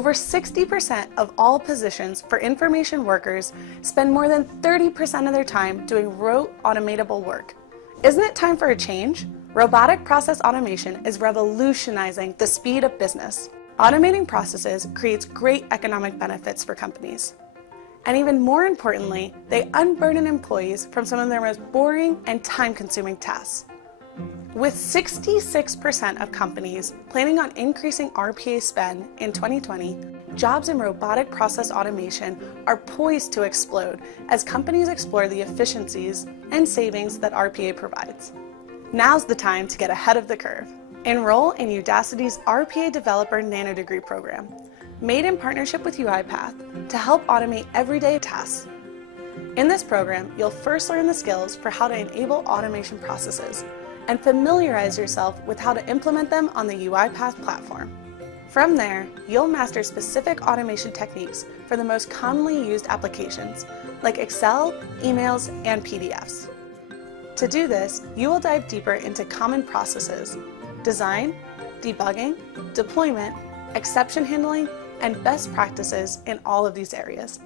Over 60% of all positions for information workers spend more than 30% of their time doing rote, automatable work. Isn't it time for a change? Robotic process automation is revolutionizing the speed of business. Automating processes creates great economic benefits for companies. And even more importantly, they unburden employees from some of their most boring and time-consuming tasks. With 66% of companies planning on increasing RPA spend in 2020, jobs in robotic process automation are poised to explode as companies explore the efficiencies and savings that RPA provides. Now's the time to get ahead of the curve. Enroll in Udacity's RPA Developer Nanodegree program, made in partnership with UiPath to help automate everyday tasks. In this program, you'll first learn the skills for how to enable automation processes and familiarize yourself with how to implement them on the UiPath platform. From there, you'll master specific automation techniques for the most commonly used applications, like Excel, emails, and PDFs. To do this, you will dive deeper into common processes, design, debugging, deployment, exception handling, and best practices in all of these areas.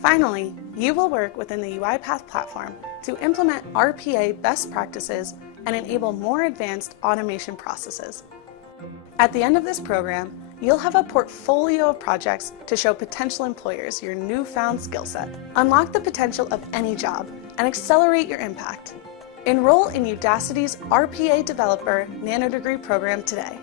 Finally, you will work within the UiPath platform to implement RPA best practices and enable more advanced automation processes. At the end of this program, you'll have a portfolio of projects to show potential employers your newfound skill set. Unlock the potential of any job and accelerate your impact. Enroll in Udacity's RPA Developer Nanodegree program today.